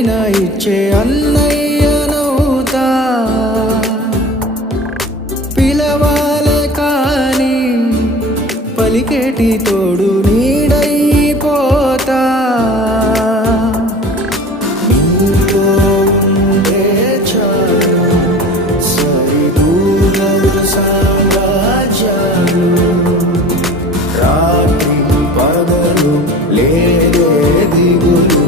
ఏదైనా ఇచ్చే అన్నయ్యనవుతా పిలవాలే కానీ పలికేటి తోడు నీడైపోతా ఇంట్లో ఉండే చాలు సరిదూగలు సామ్రాజ్యాలు రాత్రి పగలు లేదే దిగులు